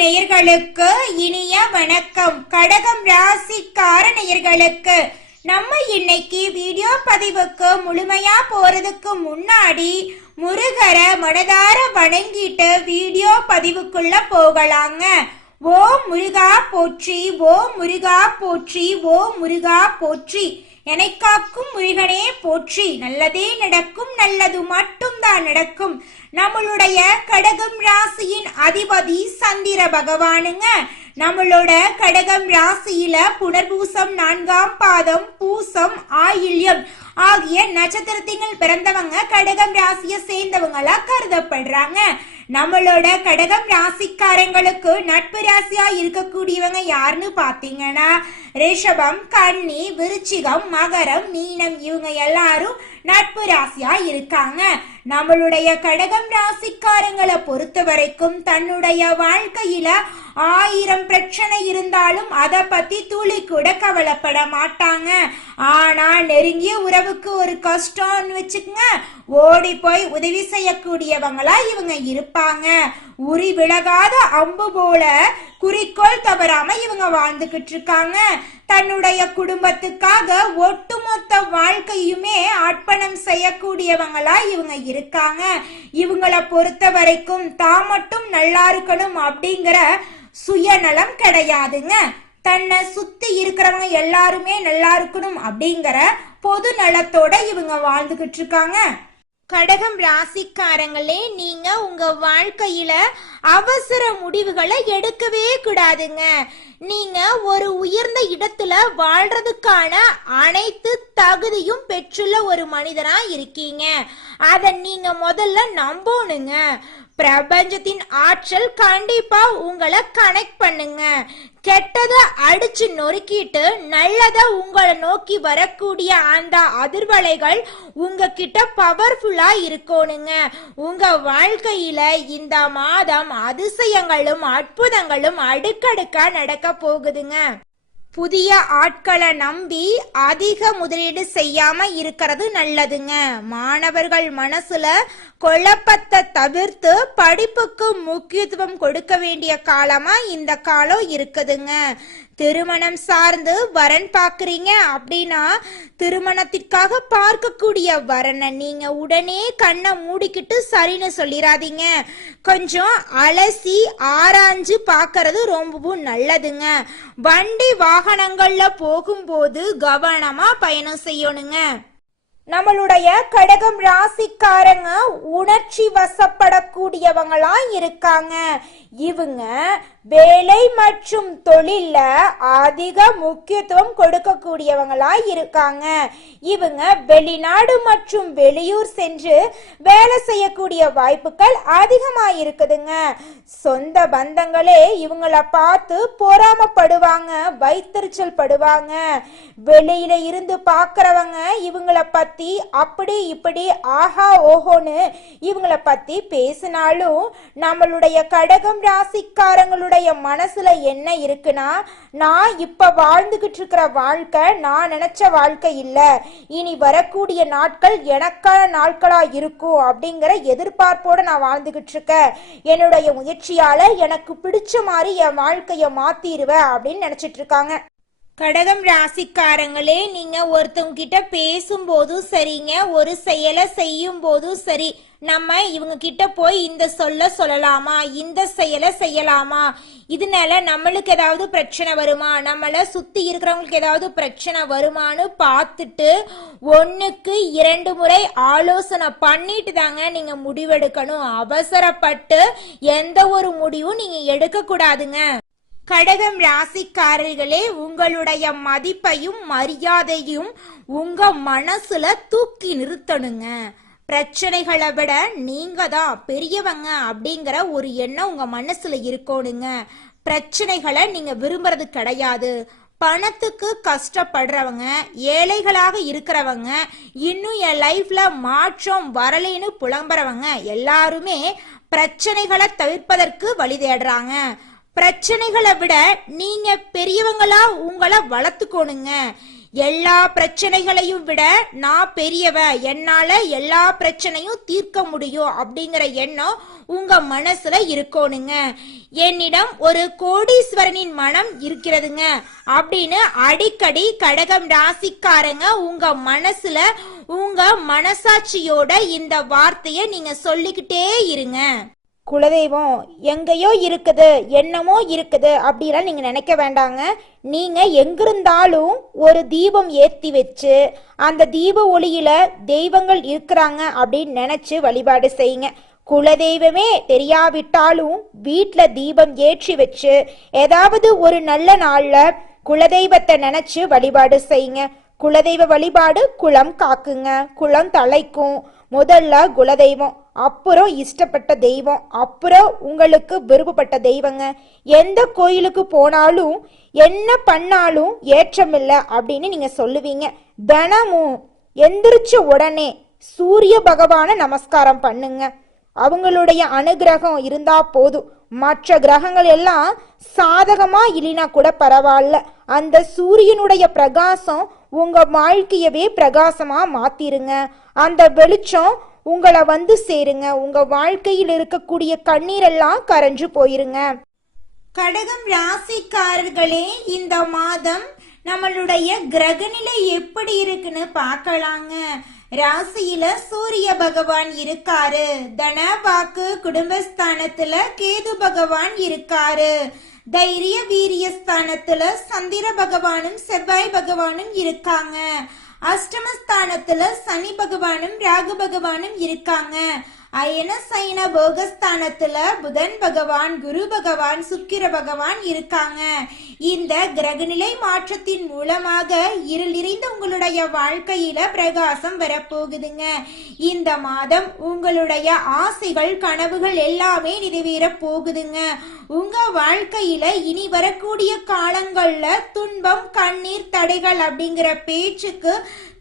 நேயர்களுக்கு இனிய வணக்கம். கடகம் ராசிக்கார நேயர்களுக்கு நம்ம இன்னைக்கு வீடியோ பதிவுக்கு முழுமையா போறதுக்கு முன்னாடி முருகரை மனதார வணங்கிட்டு வீடியோ பதிவுக்குள்ள போகலாங்க. ஓம் முருகா போற்றி, ஓம் முருகா போற்றி, ஓம் முருகா போற்றி. என்னை காக்கும் முருகனே போற்றி. நல்லதே நடக்கும், நல்லது மட்டும்தான் நடக்கும். நம்மளுடைய கடகம் ராசியின் அதிபதி சந்திர பகவானுங்க. நம்மளோட கடகம் ராசியில புனர்பூசம் 4ஆம் பாதம், பூசம், ஆயில்யம் ஆகிய நட்சத்திரத்தினால் பிறந்தவங்க கடகம் ராசியை சேர்ந்தவங்களா கருதப்படுறாங்க. நம்மளோட கடகம் ராசிக்காரங்களுக்கு நட்பு ராசியா இருக்கக்கூடியவங்க யாருன்னு பாத்தீங்கன்னா ரிஷபம், கன்னி, விருச்சிகம், மகரம், மீனம் இவங்க எல்லாரும் நட்பு ராசியா இருக்காங்க. நம்மளுடைய கடகம் ராசிக்காரங்களை பொறுத்த வரைக்கும் தன்னுடைய வாழ்க்கையில 1000 பிரச்சனை இருந்தாலும் அதை பத்தி துளி கூட கவலைப்பட மாட்டாங்க. ஆனா நெருங்கிய உறவுக்கு ஒரு கஷ்டம்னு வச்சுக்கங்க, ஓடி போய் உதவி செய்யக்கூடியவங்களா இவங்க இருப்பாங்க. உரி விலகாத அம்பு போல குறிக்கோள் தவறாம இவங்க வாழ்ந்துகிட்டு இருக்காங்க. தன்னுடைய குடும்பத்துக்காக ஒட்டுமொத்த வாழ்க்கையுமே அர்ப்பணம் செய்யக்கூடியவங்களா இவங்க இருக்காங்க. இவங்களை பொறுத்த வரைக்கும் தான் மட்டும் நல்லா இருக்கணும் அப்படிங்கிற சுயநலம் கிடையாதுங்க. தன்னை சுத்தி இருக்கிறவங்க எல்லாருமே நல்லா இருக்கணும் அப்படிங்கிற பொது நலத்தோட இவங்க வாழ்ந்துகிட்டு இருக்காங்க. கடகம் ராசிக்காரங்களே, நீங்க உங்க வாழ்க்கையில அவசர முடிவுகளை எடுக்கவே கூடாதுங்க. நீங்க ஒரு உயர்ந்த இடத்துல வாழ்றதுக்கான அனைத்து தகுதியும் பெற்றுள்ள ஒரு மனிதனா இருக்கீங்க. அத நீங்க முதல்ல நம்பணுங்க. பிரபஞ்சத்தின் ஆற்றல் கண்டிப்பா உங்களை கனெக்ட் பண்ணுங்க. கெட்டத அடிச்சு நொறுக்கிட்டு நல்லத உங்களை நோக்கி வரக்கூடிய அந்த அதிர்வலைகள் உங்ககிட்ட பவர்ஃபுல்லா இருக்கணுங்க. உங்க வாழ்க்கையில இந்த மாதம் அதிசயங்களும் அற்புதங்களும் அடுக்கடுக்கா நடக்க போகுதுங்க. புதிய ஆட்களை நம்பி அதிக முதலீடு செய்யாம இருக்கிறது நல்லதுங்க. மாணவர்கள் மனசுல குழப்பத்தை தவிர்த்து படிப்புக்கு முக்கியத்துவம் கொடுக்க வேண்டிய காலமா இந்த காலம் இருக்குதுங்க. திருமணம் சார்ந்து வரன் பாக்குறீங்க அப்படின்னா திருமணத்திற்காக பார்க்கக்கூடிய வரனை நீங்க உடனே கண்ணை மூடிக்கிட்டு சரின்னு சொல்லிடாதீங்க. கொஞ்சம் அலசி ஆராய்ஞ்சு பாக்குறது ரொம்பவும் நல்லதுங்க. வண்டி வாகனங்கள்ல போகும்போது கவனமா பயணம் செய்யணுங்க. நம்மளுடைய கடகம் ராசிக்காரங்க உணர்ச்சி வசப்படக்கூடியவங்களா இருக்காங்க. இவங்க வேலை மற்றும் தொழில அதிக முக்கியத்துவம் கொடுக்கக்கூடியவங்களா இருக்காங்க. இவங்க வெளிநாடு மற்றும் வெளியூர் சென்று வேலை செய்யக்கூடிய வாய்ப்புகள் அதிகமா இருக்குதுங்க. சொந்த பந்தங்களே இவங்கள பார்த்து பொறாமப்படுவாங்க, வைத்தறிச்சல் படுவாங்க. வெளியில இருந்து பாக்குறவங்க இவங்கள பத்தி அப்படி இப்படி ஆஹா ஓஹோன்னு இவங்கள பத்தி பேசினாலும் நம்மளுடைய கடகம் ராசிக்காரங்களுடைய மனசுல என்ன இருக்குன்னா, நான் இப்ப வாழ்ந்துகிட்டு இருக்கிற வாழ்க்கை நான் நினைச்ச வாழ்க்கை இல்ல, இனி வரக்கூடிய நாட்கள் எனக்கான நாட்களா இருக்கும் அப்படிங்கிற எதிர்பார்ப்போட நான் வாழ்ந்துகிட்டு இருக்கேன். என்னுடைய முயற்சியால எனக்கு பிடிச்ச மாதிரி என் வாழ்க்கைய மாத்திருவேன் அப்படின்னு நினைச்சிட்டு இருக்காங்க. கடகம் ராசிக்காரங்களே, நீங்க ஒருத்தவங்க கிட்ட பேசும்போதும் சரிங்க, ஒரு செயலை செய்யும் போதும் சரி, நம்ம இவங்க கிட்ட போய் இந்த சொல்லலாமா, இந்த செயலை செய்யலாமா, இதனால நம்மளுக்கு ஏதாவது பிரச்சனை வருமா, நம்மள சுத்தி இருக்கிறவங்களுக்கு ஏதாவது பிரச்சனை வருமானு பார்த்துட்டு 1க்கு 2 முறை ஆலோசனை பண்ணிட்டு தாங்க நீங்க முடிவெடுக்கணும். அவசரப்பட்டு எந்த ஒரு முடிவும் நீங்க எடுக்க கூடாதுங்க. கடகம் ராசிக்காரர்களே, உங்களுடைய மதிப்பையும் மரியாதையும் உங்க மனசுல தூக்கி நிறுத்தணுங்க. பிரச்சனைகளை விட நீங்க தான் பெரியவங்க அப்படிங்கிற ஒரு எண்ணம் உங்க மனசுல இருக்கணுங்க. பிரச்சனைகளை நீங்க விரும்புறது கிடையாது. பணத்துக்கு கஷ்டப்படுறவங்க, ஏழைகளாக இருக்கிறவங்க, இன்னும் என் லைஃப்ல மாற்றம் வரலைன்னு புலம்புறவங்க எல்லாருமே பிரச்சனைகளை தவிர்ப்பதற்கு வழி தேடுறாங்க. பிரச்சனைகளை விட நீங்க பெரியவங்களா உங்களை வளர்த்துக்கணுங்க. எல்லா பிரச்சனைகளையும் விட நான் பெரியவ, என்னால எல்லா பிரச்சனையும் தீர்க்க முடியும் அப்படிங்கிற எண்ணம் உங்க மனசுல இருக்கணுங்க. என்னிடம் ஒரு கோடீஸ்வரனின் மனம் இருக்கிறதுங்க அப்படின்னு அடிக்கடி கடகம் ராசிக்காரங்க உங்க மனசுல உங்க மனசாட்சியோட இந்த வார்த்தைய நீங்க சொல்லிக்கிட்டே இருங்க. குலதெய்வம் எங்கேயோ இருக்குது, என்னமோ இருக்குது அப்படிலாம் நீங்க நினைக்க வேண்டாங்க. நீங்க எங்கிருந்தாலும் ஒரு தீபம் ஏத்தி வச்சு அந்த தீப ஒளியில தெய்வங்கள் இருக்கிறாங்க அப்படின்னு நினைச்சு வழிபாடு செய்யுங்க. குலதெய்வமே தெரியாவிட்டாலும் வீட்டில் தீபம் ஏற்றி வச்சு ஏதாவது ஒரு நல்ல நாள்ல குலதெய்வத்தை நினைச்சு வழிபாடு செய்யுங்க. குலதெய்வ வழிபாடு குலம் காக்குங்க, குலம் தலைக்கும். முதல்ல குலதெய்வம், அப்புறம் இஷ்டப்பட்ட தெய்வம், அப்புறம் உங்களுக்கு விருப்பப்பட்ட தெய்வங்க. எந்த கோயிலுக்கு போனாலும் என்ன பண்ணாலும் ஏற்றமில்லை அப்படின்னு நீங்க சொல்லுவீங்க. தினமும் எந்திரிச்ச உடனே சூரிய பகவான நமஸ்காரம் பண்ணுங்க. அவங்களுடைய அனுகிரகம் இருந்தா போதும். மற்ற கிரகங்கள் எல்லாம் சாதகமா இல்லைனா கூட பரவாயில்ல, அந்த சூரியனுடைய பிரகாசம் உங்க வாழ்க்கையவே பிரகாசமா மாத்திருங்க. அந்த வெளிச்சம் உங்களை வந்து சேருங்க. உங்க வாழ்க்கையில் இருக்கக்கூடிய கண்ணீரெல்லாம் கரைஞ்சு போயிருங்க. கடகம் ராசிக்காரர்களே, இந்த மாதம் நம்மளுடைய கிரகநிலை எப்படி இருக்குன்னு பார்க்கலாங்க. ராசியில சூரிய பகவான் இருக்காரு. தன வாக்கு குடும்பஸ்தானத்துல கேது பகவான் இருக்காரு. தைரிய வீரிய ஸ்தானத்துல சந்திர பகவானும் செவ்வாய் பகவானும் இருக்காங்க. அஷ்டமஸ்தானத்துல சனி பகவானும் ராகு பகவானும் இருக்காங்க. அயன சைன போகஸ்தானத்துல புதன் பகவான், குரு பகவான், சுக்கிர பகவான் இருக்காங்க. இந்த கிரகநிலை மாற்றத்தின் மூலமாக இருள் நிறைந்த உங்களுடைய வாழ்க்கையில பிரகாசம் வரப்போகுதுங்க. இந்த மாதம் உங்களுடைய ஆசைகள் கனவுகள் எல்லாமே நிறைவேற போகுதுங்க. உங்க வாழ்க்கையில இனி வரக்கூடிய காலங்கள்ல துன்பம் கண்ணீர் தடைகள் அப்படிங்கிற பேச்சுக்கு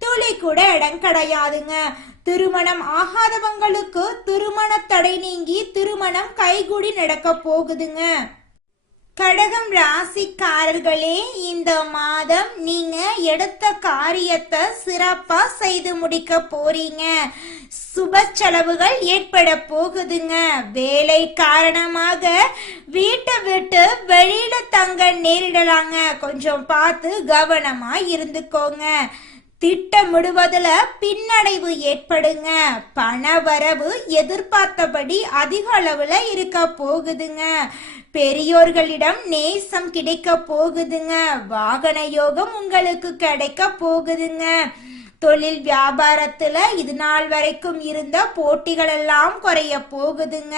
துளி கூட இடம் கிடையாதுங்க. திருமணம் ஆகாதவங்களுக்கு திருமண தடை நீங்கி திருமணம் கைகூடி நடக்க போகுதுங்க. கடகம் ராசிக்காரர்களே, இந்த மாதம் நீங்க எடுத்த காரியத்தை சிறப்பா செய்து முடிக்க போறீங்க. சுப செலவுகள் ஏற்பட போகுதுங்க. வேலை காரணமாக வீட்டை விட்டு வெளியில தங்க நேரிடலாங்க. கொஞ்சம் பார்த்து கவனமா இருந்துக்கோங்க. திட்டமிடுவதுல பின்னடைவு ஏற்படுங்க. பண வரவு எதிர்பார்த்தபடி அதிக அளவுல இருக்க போகுதுங்க. பெரியோர்களிடம் நேசம் கிடைக்க போகுதுங்க. வாகன யோகம் உங்களுக்கு கிடைக்க போகுதுங்க. தொழில் வியாபாரத்துல இது நாள் வரைக்கும் இருந்த போட்டிகள் எல்லாம் குறைய போகுதுங்க.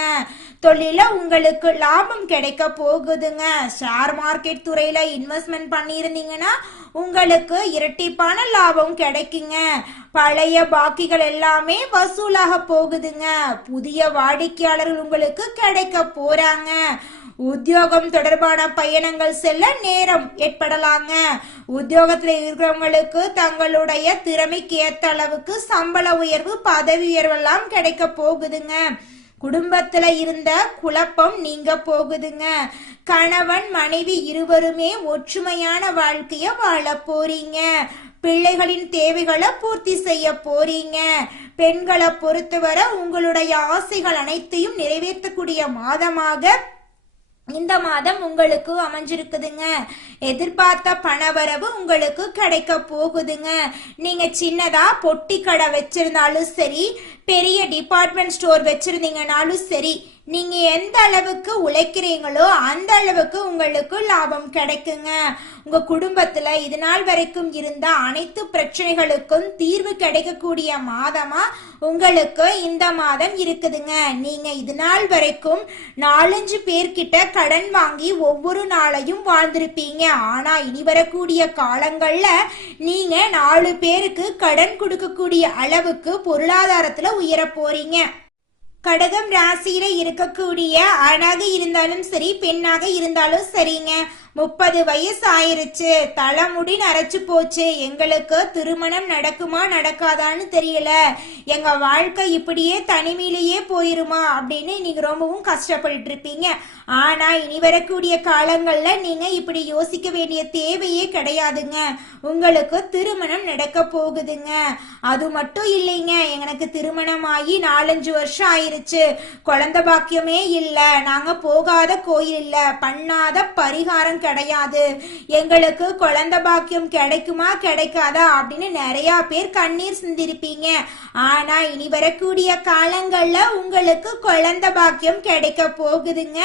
தொழில உங்களுக்கு லாபம் கிடைக்க போகுதுங்க. ஷேர் மார்க்கெட் துறையில இன்வெஸ்ட்மெண்ட் பண்ணியிருந்தீங்கன்னா உங்களுக்கு இரட்டிப்பான லாபம் கிடைக்குங்க. பழைய பாக்கிகள் எல்லாமே வசூலாக போகுதுங்க. புதிய வாடிக்கையாளர்கள் உங்களுக்கு கிடைக்க போறாங்க. உத்தியோகம் தொடர்பான பயணங்கள் செல்ல நேரம் ஏற்படலாங்க. உத்தியோகத்துல இருக்கிறவங்களுக்கு தங்களுடைய திறமைக்கு ஏத்த அளவுக்கு சம்பள உயர்வு, பதவி உயர்வு எல்லாம் கிடைக்க போகுதுங்க. குடும்பத்துல இருந்த குழப்பம் நீங்க போகுதுங்க. கணவன் மனைவி இருவருமே ஒற்றுமையான வாழ்க்கைய வாழ போறீங்க. பிள்ளைகளின் தேவைகளை பூர்த்தி செய்ய போறீங்க. பெண்களை பொறுத்தவரை உங்களுடைய ஆசைகள் அனைத்தையும் நிறைவேற்றக்கூடிய மாதமாக இந்த மாதம் உங்களுக்கு அமைஞ்சிருக்குதுங்க. எதிர்பார்த்த பணவரவு உங்களுக்கு கிடைக்க போகுதுங்க. நீங்க சின்னதா பொட்டி கடை வச்சிருந்தாலும் சரி, பெரிய டிபார்ட்மெண்ட் ஸ்டோர் வச்சிருந்தீங்கனாலும் சரி, நீங்க எந்த அளவுக்கு உழைக்கிறீங்களோ அந்த அளவுக்கு உங்களுக்கு லாபம் கிடைக்குங்க. உங்க குடும்பத்துல இது நாள் வரைக்கும் இருந்த அனைத்து பிரச்சனைகளுக்கும் தீர்வு கிடைக்கக்கூடிய மாதமா உங்களுக்கு இந்த மாதம் இருக்குதுங்க. நீங்க இது நாள் வரைக்கும் 4-5 பேர்கிட்ட கடன் வாங்கி ஒவ்வொரு நாளையும் வாழ்ந்திருப்பீங்க. ஆனா இனி வரக்கூடிய காலங்கள்ல நீங்க 4 பேருக்கு கடன் கொடுக்கக்கூடிய அளவுக்கு பொருளாதாரத்துல உயர போறீங்க. கடகம் ராசியில இருக்கக்கூடிய ஆணாக இருந்தாலும் சரி, பெண்ணாக இருந்தாலும் சரிங்க, 30 வயசு ஆயிருச்சு, தலைமுடி நரைச்சு போச்சு, எங்களுக்கு திருமணம் நடக்குமா நடக்காதான்னு தெரியல, எங்க வாழ்க்கை இப்படியே தனிமையிலேயே போயிருமா அப்படின்னு நீங்க ரொம்பவும் கஷ்டப்பட்டு இருப்பீங்க. ஆனா இனி வரக்கூடிய காலங்கள்ல நீங்க இப்படி யோசிக்க வேண்டிய தேவையே கிடையாதுங்க. உங்களுக்கு திருமணம் நடக்க போகுதுங்க. அது மட்டும் இல்லைங்க, எனக்கு திருமணம் ஆகி 4-5 வருஷம் ஆயிருச்சு, குழந்தை பாக்கியமே இல்ல, நாங்க போகாத கோயில் இல்ல, பண்ணாத பரிகாரம் கிடையாது, எங்களுக்கு குழந்தை பாக்கியம் கிடைக்குமா கிடைக்காதா அப்படின்னு நிறைய பேர் கண்ணீர் சிந்திருப்பீங்க. ஆனா இனி வரக்கூடிய காலங்கள்ல உங்களுக்கு குழந்தை பாக்கியம் கிடைக்க போகுதுங்க.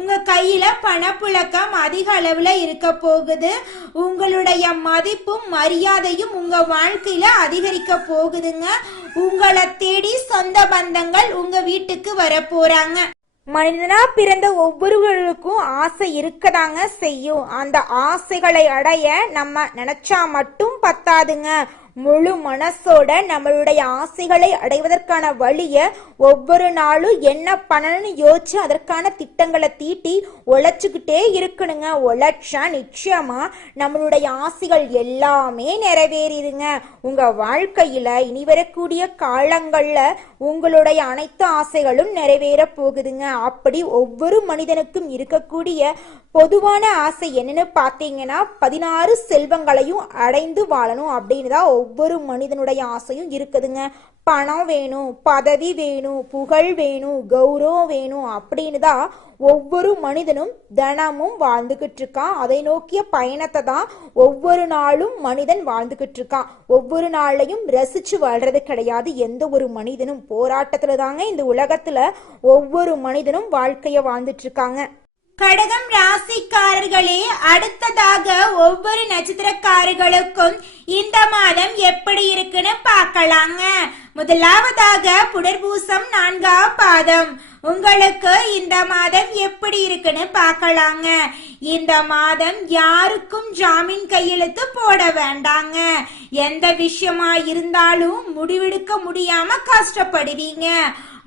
உங்க கையில பணப்புழக்கம் அதிக அளவுல இருக்க போகுது. உங்களுடைய மதிப்பும் மரியாதையும் உங்க வாழ்க்கையில அதிகரிக்க போகுதுங்க. உங்களை தேடி சொந்த பந்தங்கள் உங்க வீட்டுக்கு வர போறாங்க. மனிதனா பிறந்த ஒவ்வொருவருக்கும் ஆசை இருக்கதாங்க செய்யும். அந்த ஆசைகளை அடைய நம்ம நினைச்சா மட்டும் பத்தாதுங்க. முழு மனசோட நம்மளுடைய ஆசைகளை அடைவதற்கான வழிய ஒவ்வொரு நாளும் என்ன பண்ணணும்னு யோசிச்சு அதற்கான திட்டங்களை தீட்டி உழைச்சுக்கிட்டே இருக்கணுங்க. உழைச்சா நிச்சயமா நம்மளுடைய ஆசைகள் எல்லாமே நிறைவேறிடுங்க. உங்க வாழ்க்கையில இனி வரக்கூடிய காலங்கள்ல உங்களுடைய அனைத்து ஆசைகளும் நிறைவேற போகுதுங்க. அப்படி ஒவ்வொரு மனிதனுக்கும் இருக்கக்கூடிய பொதுவான ஆசை என்னன்னு பார்த்தீங்கன்னா 16 செல்வங்களையும் அடைந்து வாழணும் அப்படின்னு தான் ஒவ்வொரு மனிதனுடைய ஆசையும் இருக்குதுங்க. பணம் வேணும், பதவி வேணும், புகழ் வேணும், கௌரவம் வேணும் அப்படின்னு தான் ஒவ்வொரு மனிதனும் தினமும் வாழ்ந்துகிட்டு இருக்கான். அதை நோக்கிய பயணத்தை தான் ஒவ்வொரு நாளும் மனிதன் வாழ்ந்துகிட்டு இருக்கான். ஒவ்வொரு நாளையும் ரசிச்சு வாழ்றது கிடையாது எந்த ஒரு மனிதனும். போராட்டத்துல தாங்க இந்த உலகத்துல ஒவ்வொரு மனிதனும் வாழ்க்கைய வாழ்ந்துட்டு இருக்காங்க. கடகம் ராசிக்காரர்களே, அடுத்ததாக ஒவ்வொரு நட்சத்திரக்காரர்களுக்கும் இந்த மாதம் எப்படி இருக்குன்னு பார்க்கலாங்க. முதலாவதாக புனர்பூசம் 4ஆம் பாதம். உங்களுக்கு இந்த மாதம் எப்படி இருக்குன்னு பார்க்கலாங்க. இந்த மாதம் யாருக்கும் ஜாமீன் கையெழுத்து போட வேண்டாங்க. எந்த விஷயமா இருந்தாலும் முடிவெடுக்க முடியாம கஷ்டப்படுவீங்க.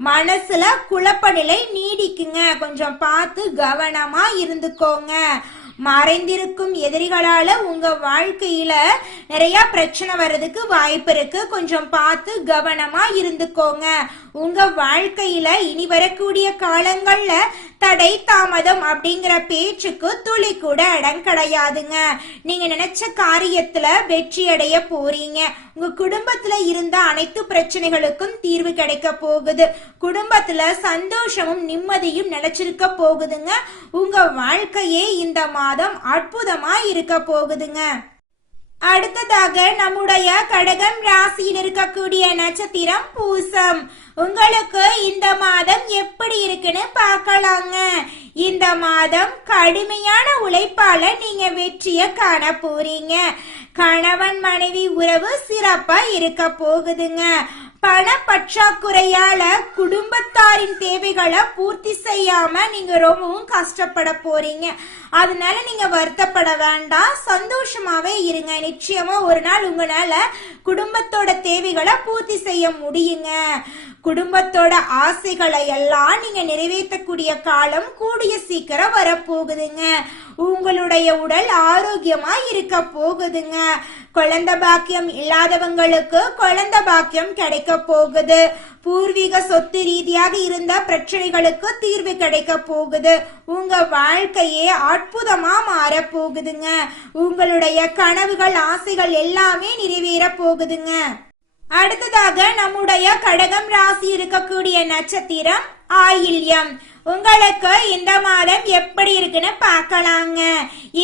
மனசுல குழப்ப நிலை நீடிக்குங்க. கொஞ்சம் பார்த்து கவனமா இருந்துக்கோங்க. மறைந்திருக்கும் எதிரிகளால உங்க வாழ்க்கையில நிறைய பிரச்சனை வர்றதுக்கு வாய்ப்பு இருக்கு. கொஞ்சம் பார்த்து கவனமா இருந்துக்கோங்க. உங்க வாழ்க்கையில இனி வரக்கூடிய காலங்கள்ல தடை தாமதம் அப்படிங்கிற பேச்சுக்கு துளி கூட இடம் கிடையாதுங்க. நீங்க நினைச்ச காரியத்துல வெற்றி அடைய போறீங்க. உங்க குடும்பத்துல இருந்த அனைத்து பிரச்சனைகளுக்கும் தீர்வு கிடைக்க போகுது. குடும்பத்துல சந்தோஷமும் நிம்மதியும் நிலைச்சிருக்க போகுதுங்க. உங்க வாழ்க்கையே இந்த மாதம் அற்புதமா இருக்க போகுதுங்க. அடுத்ததாக நம்முடைய கடகம் ராசியில் இருக்கக்கூடிய நட்சத்திரம் பூசம். உங்களுக்கு இந்த மாதம் எப்படி இருக்குன்னு பார்க்கலாங்க. இந்த மாதம் கடுமையான உழைப்பால நீங்க வெற்றிய காண போறீங்க. கணவன் மனைவி உறவு சிறப்பா இருக்க போகுதுங்க. பண பற்றாக்குறையால குடும்பத்தாரின் தேவைகளை பூர்த்தி செய்யாம நீங்க ரொம்பவும் கஷ்டப்பட போறீங்க. அதனால நீங்க வருத்தப்பட வேண்டாம், சந்தோஷமாவே இருங்க. நிச்சயமா ஒரு நாள் உங்களால குடும்பத்தோட தேவைகளை பூர்த்தி செய்ய முடியுங்க. குடும்பத்தோட ஆசைகளை எல்லாம் நீங்க நிறைவேற்றக்கூடிய காலம் கூடிய சீக்கிரம் வரப்போகுதுங்க. உங்களுடைய உடல் ஆரோக்கியமா இருக்க போகுதுங்க. குழந்தை பாக்கியம் இல்லாதவங்களுக்கு குழந்தை பாக்கியம் கிடைக்க போகுது. பூர்வீக சொத்து ரீதியாக இருந்த பிரச்சனைகளுக்கு தீர்வு கிடைக்க போகுது. உங்க வாழ்க்கையே அற்புதமா மாற போகுதுங்க. உங்களுடைய கனவுகள் ஆசைகள் எல்லாமே நிறைவேற போகுதுங்க. அடுத்ததாக நம்முடைய கடகம் ராசி இருக்கக்கூடிய நட்சத்திரம் ஆயில்யம். உங்களுக்கு இந்த மாதம் எப்படி இருக்குன்னு பார்க்கலாங்க.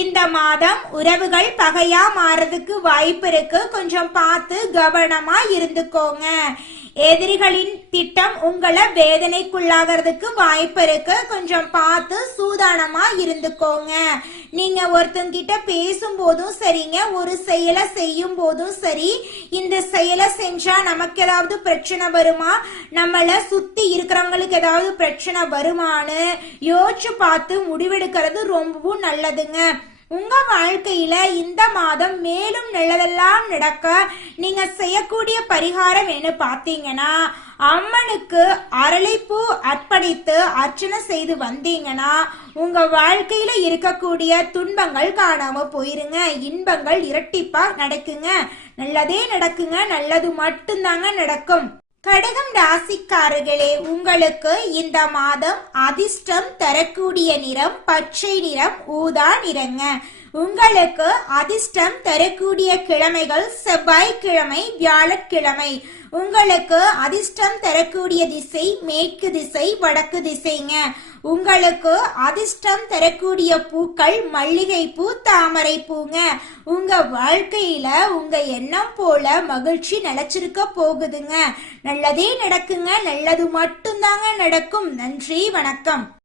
இந்த மாதம் உறவுகள் பகையா மாறதுக்கு வாய்ப்பு இருக்கு. கொஞ்சம் பார்த்து கவனமா இருந்துக்கோங்க. எதிரிகளின் திட்டம் உங்களை வேதனைக்குள்ளாகிறதுக்கு வாய்ப்பு இருக்கு. கொஞ்சம் பார்த்து சூதானமா இருந்துக்கோங்க. நீங்க ஒருத்தங்கிட்ட பேசும்போதும் சரிங்க, ஒரு செயலை செய்யும் போதும் சரி, இந்த செயலை செஞ்சா நமக்கு ஏதாவது பிரச்சனை வருமா, நம்மள சுத்தி இருக்கிறவங்களுக்கு ஏதாவது பிரச்சனை வருமானு யோசிச்சு பார்த்து முடிவெடுக்கிறது ரொம்பவும் நல்லதுங்க. உங்க வாழ்க்கையில இந்த மாதம் மேலும் நல்லதெல்லாம் நடக்க நீங்க செய்யக்கூடிய பரிகாரம் என்ன பார்த்தீங்கன்னா, அம்மனுக்கு அரளிப்பூ அர்ப்பணித்து அர்ச்சனை செய்து வந்தீங்கன்னா உங்க வாழ்க்கையில இருக்கக்கூடிய துன்பங்கள் காணாம போயிருங்க, இன்பங்கள் இரட்டிப்பா நடக்குங்க, நல்லதே நடக்குங்க, நல்லது மட்டும்தாங்க நடக்கும். கடகம் ராசிக்காரர்களே, உங்களுக்கு இந்த மாதம் அதிர்ஷ்டம் தரக்கூடிய நிறம் பச்சை நிறம், ஊதா நிறங்க. உங்களுக்கு அதிர்ஷ்டம் தரக்கூடிய கிழமைகள் செவ்வாய்க்கிழமை, வியாழக்கிழமை. உங்களுக்கு அதிர்ஷ்டம் தரக்கூடிய திசை மேற்கு திசை, வடக்கு திசைங்க. உங்களுக்கு அதிர்ஷ்டம் தரக்கூடிய பூக்கள் மல்லிகை பூ, தாமரை பூங்க. உங்க வாழ்க்கையில உங்க எண்ணம் போல மகிழ்ச்சி நிலைச்சிருக்க போகுதுங்க. நல்லதே நடக்குங்க, நல்லது மட்டும்தாங்க நடக்கும். நன்றி, வணக்கம்.